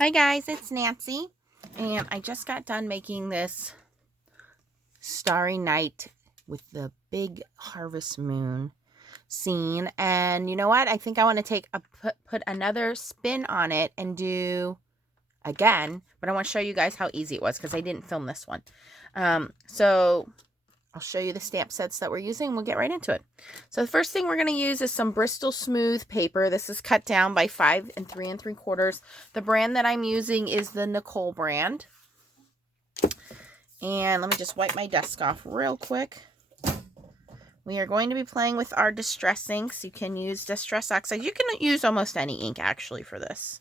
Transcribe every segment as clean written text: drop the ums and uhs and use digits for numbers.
Hi guys, it's Nancy, and I just got done making this starry night with the big harvest moon scene. And you know what? I think I want to put another spin on it and do again, but I want to show you guys how easy it was because I didn't film this one. So I'll show you the stamp sets that we're using. We'll get right into it. So the first thing we're going to use is some Bristol Smooth paper. This is cut down by 5 3 3/4. The brand that I'm using is the Nicole brand. And let me just wipe my desk off real quick. We are going to be playing with our Distress inks. You can use Distress Oxide. You can use almost any ink actually for this.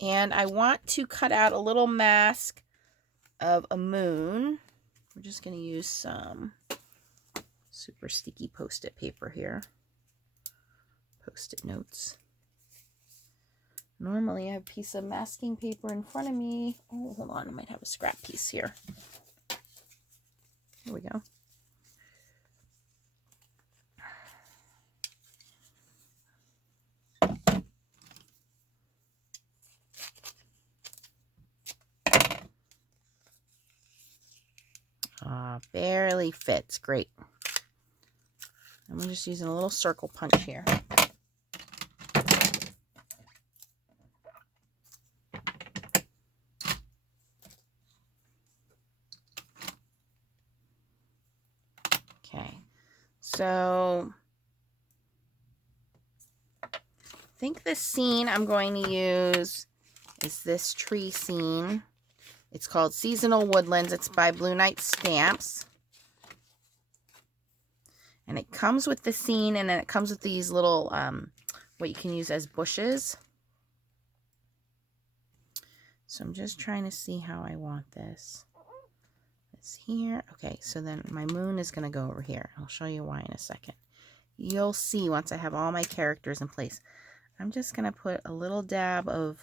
And I want to cut out a little mask of a moon. We're just going to use some super sticky Post-it paper here. Post-it notes. Normally I have a piece of masking paper in front of me. Oh, hold on. I might have a scrap piece here. Here we go. Barely fits. Great. I'm just using a little circle punch here. Okay. So I think the scene I'm going to use is this tree scene. It's called Seasonal Woodlands. It's by Blue Knight Stamps. And it comes with the scene, and then it comes with these little, what you can use as bushes. So I'm just trying to see how I want this. It's here. Okay, so then my moon is going to go over here. I'll show you why in a second. You'll see once I have all my characters in place. I'm just going to put a little dab of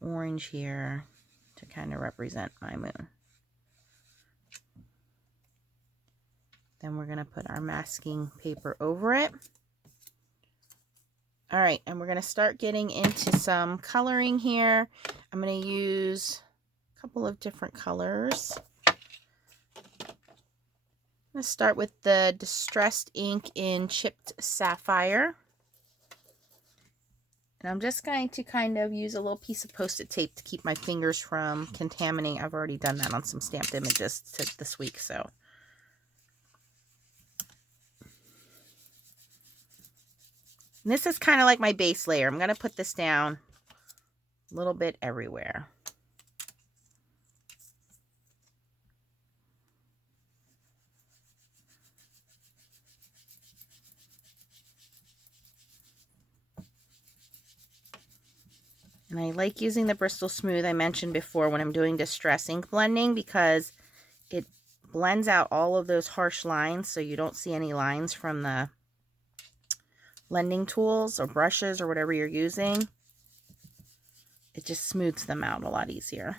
orange here to kind of represent my moon. Then we're going to put our masking paper over it. All right, and we're going to start getting into some coloring here. I'm going to use a couple of different colors. I'm going to start with the Distressed ink in Chipped Sapphire. And I'm just going to kind of use a little piece of Post-it tape to keep my fingers from contaminating. I've already done that on some stamped images this week, so. And this is kind of like my base layer. I'm going to put this down a little bit everywhere. And I like using the Bristol Smooth I mentioned before when I'm doing distress ink blending because it blends out all of those harsh lines so you don't see any lines from the blending tools or brushes or whatever you're using. It just smooths them out a lot easier.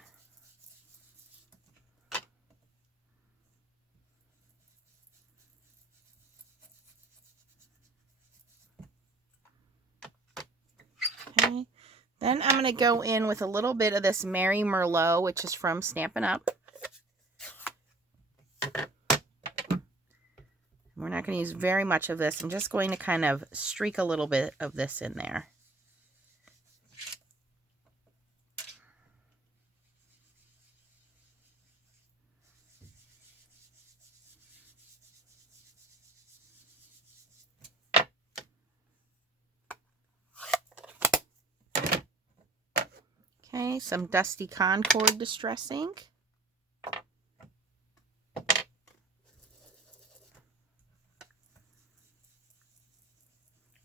Okay, then I'm going to go in with a little bit of this Merry Merlot, which is from Stampin' Up. We're not going to use very much of this. I'm just going to kind of streak a little bit of this in there. Okay, some Dusty Concord Distress ink.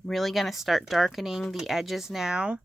Really going to start darkening the edges now.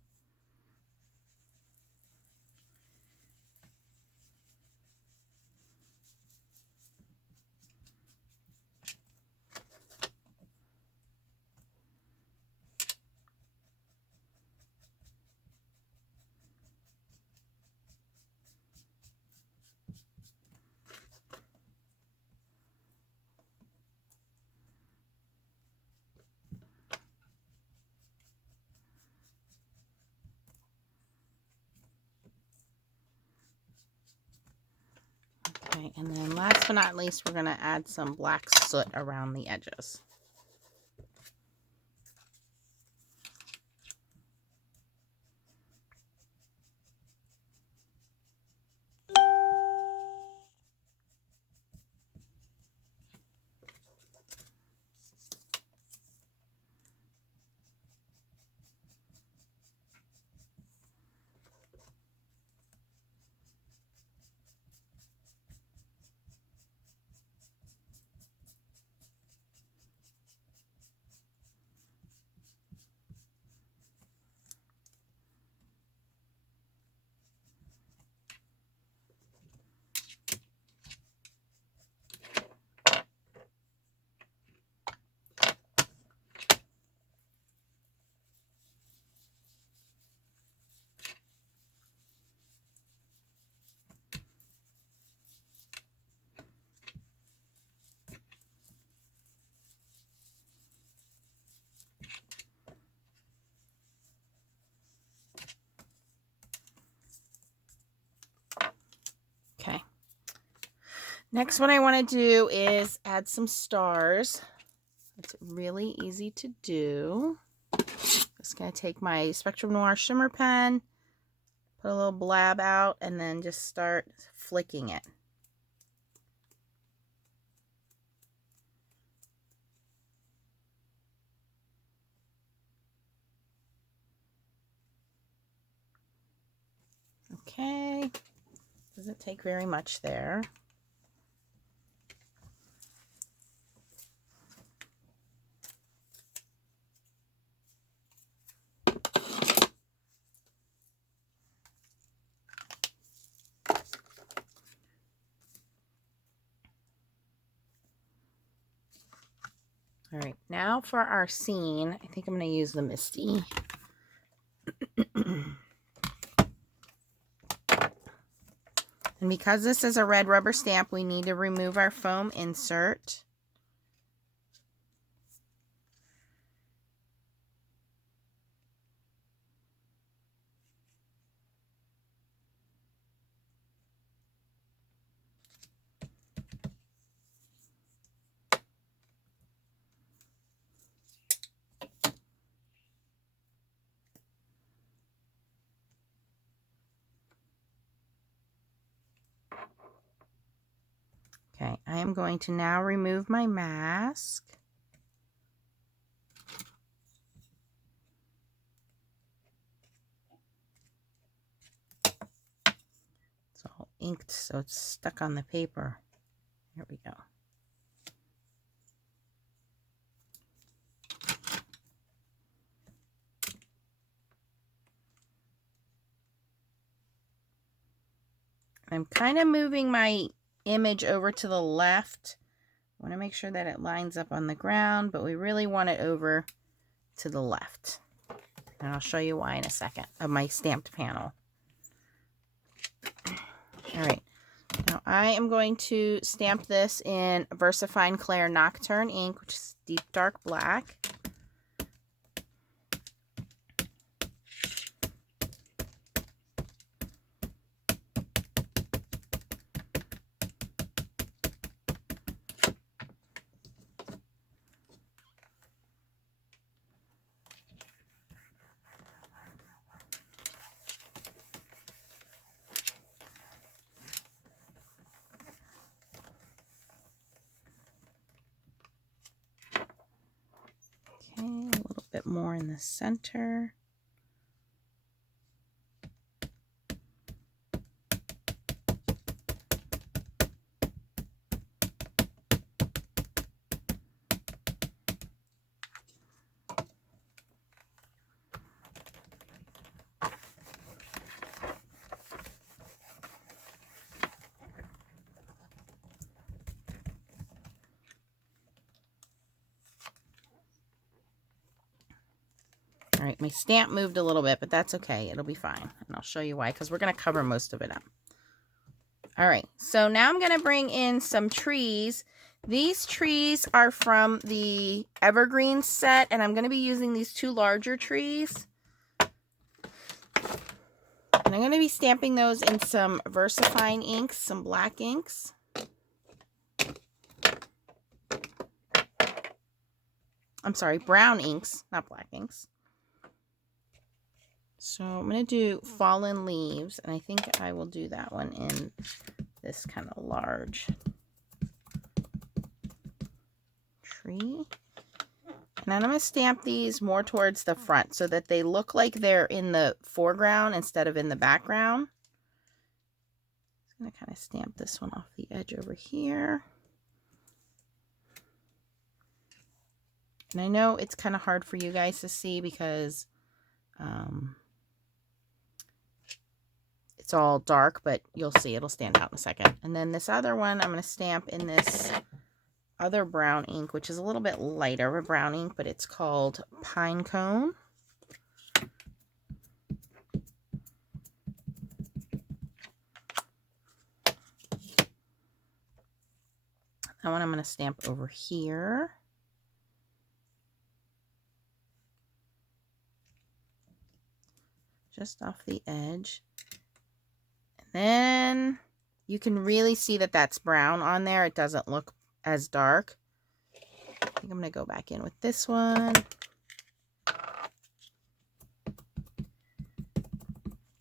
Okay, and then last but not least, we're going to add some black soot around the edges. Okay. Next, what I want to do is add some stars. It's really easy to do. Just going to take my Spectrum Noir shimmer pen, put a little blab out, and then just start flicking it. Okay, doesn't take very much there. All right, now for our scene, I think I'm going to use the Misty. And because this is a red rubber stamp, we need to remove our foam insert. Okay, I am going to now remove my mask. It's all inked, so it's stuck on the paper. Here we go. I'm kind of moving my image over to the left. I want to make sure that it lines up on the ground, but we really want it over to the left. And I'll show you why in a second of my stamped panel. All right. Now I am going to stamp this in VersaFine Clair Nocturne ink, which is deep dark black. Okay, a little bit more in the center. All right, my stamp moved a little bit, but that's okay. It'll be fine. And I'll show you why, because we're going to cover most of it up. All right, so now I'm going to bring in some trees. These trees are from the evergreen set, and I'm going to be using these two larger trees. And I'm going to be stamping those in some VersaFine inks, some black inks. I'm sorry, brown inks, not black inks. So I'm going to do fallen leaves, and I think I will do that one in this kind of large tree. And then I'm going to stamp these more towards the front so that they look like they're in the foreground instead of in the background. I'm going to kind of stamp this one off the edge over here. And I know it's kind of hard for you guys to see because it's all dark, but you'll see it'll stand out in a second. And then this other one I'm going to stamp in this other brown ink, which is a little bit lighter of a brown ink, but it's called Pine Cone. That one I'm going to stamp over here. Just off the edge. And then you can really see that that's brown on there. It doesn't look as dark. I think I'm going to go back in with this one.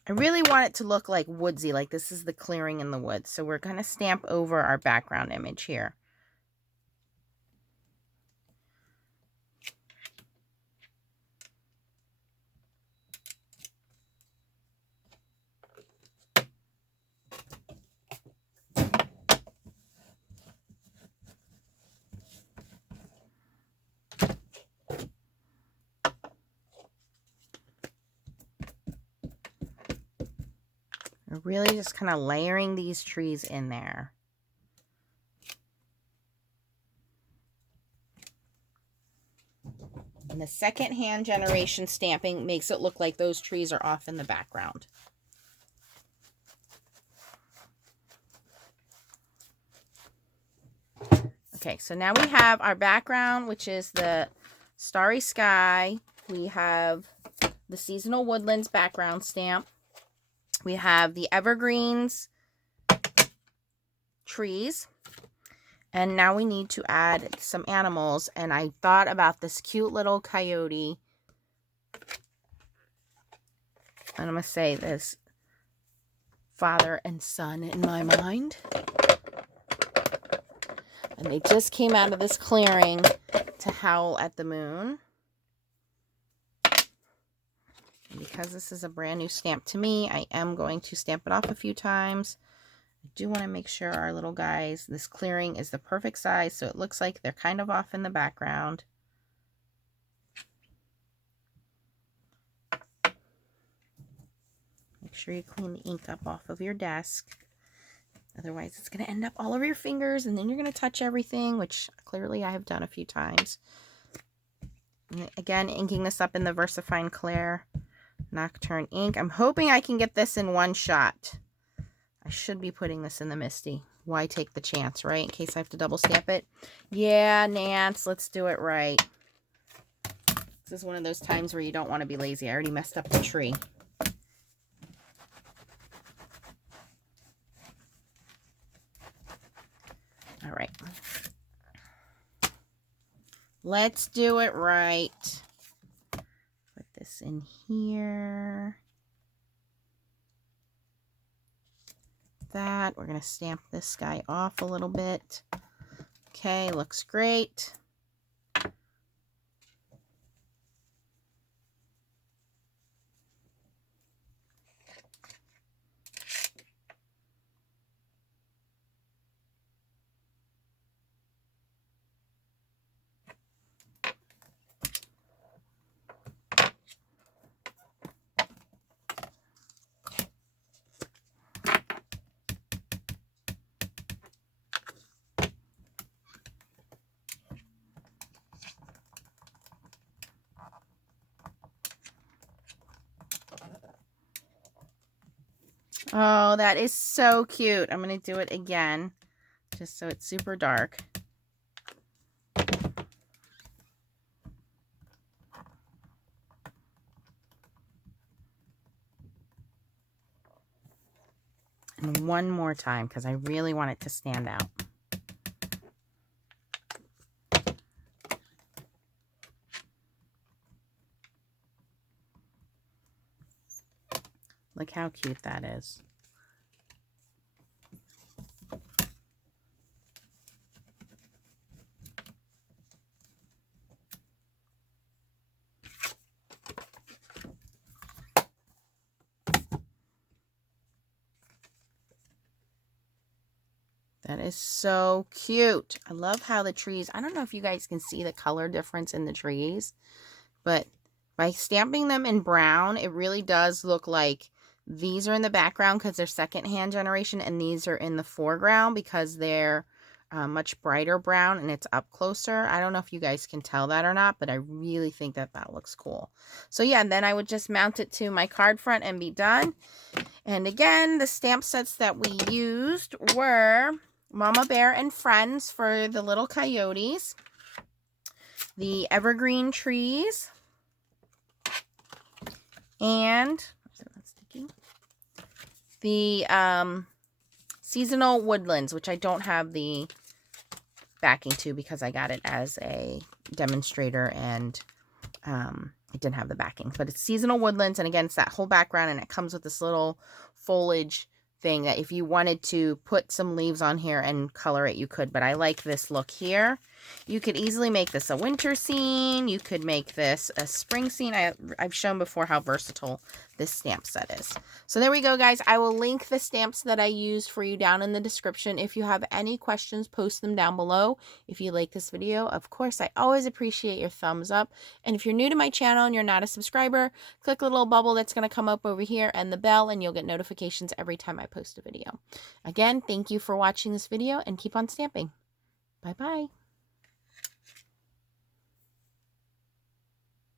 I really want it to look like woodsy, like this is the clearing in the woods. So we're going to stamp over our background image here. We're really just kind of layering these trees in there. And the second hand generation stamping makes it look like those trees are off in the background. Okay, so now we have our background, which is the starry sky. We have the seasonal woodlands background stamp. We have the evergreens trees. And now we need to add some animals. And I thought about this cute little coyote. And I'm going to say this, father and son in my mind. And they just came out of this clearing to howl at the moon. And because this is a brand new stamp to me, I am going to stamp it off a few times. I do want to make sure our little guys, this clearing is the perfect size so it looks like they're kind of off in the background. Make sure you clean the ink up off of your desk. Otherwise, it's going to end up all over your fingers, and then you're going to touch everything, which clearly I have done a few times. And again, inking this up in the VersaFine Clair Nocturne ink. I'm hoping I can get this in one shot. I should be putting this in the Misty. Why take the chance, right? In case I have to double stamp it. Yeah, Nance, let's do it right. This is one of those times where you don't want to be lazy. I already messed up the tree. All right. Let's do it right. Put this in here. That. We're going to stamp this guy off a little bit. Okay, looks great. Oh, that is so cute. I'm going to do it again, just so it's super dark. And one more time, because I really want it to stand out. Look how cute that is. That is so cute. I love how the trees, I don't know if you guys can see the color difference in the trees, but by stamping them in brown, it really does look like these are in the background because they're secondhand generation, and these are in the foreground because they're much brighter brown and it's up closer. I don't know if you guys can tell that or not, but I really think that that looks cool. So yeah, and then I would just mount it to my card front and be done. And again, the stamp sets that we used were Mama Bear and Friends for the little coyotes, the evergreen trees, and the seasonal woodlands, which I don't have the backing to because I got it as a demonstrator and it didn't have the backing. But it's seasonal woodlands, and again, it's that whole background, and it comes with this little foliage thing that if you wanted to put some leaves on here and color it, you could. But I like this look here. You could easily make this a winter scene. You could make this a spring scene. I've shown before how versatile this stamp set is. So there we go, guys. I will link the stamps that I used for you down in the description. If you have any questions, post them down below. If you like this video, of course, I always appreciate your thumbs up. And if you're new to my channel and you're not a subscriber, click the little bubble that's going to come up over here and the bell, and you'll get notifications every time I post a video. Again, thank you for watching this video, and keep on stamping. Bye-bye.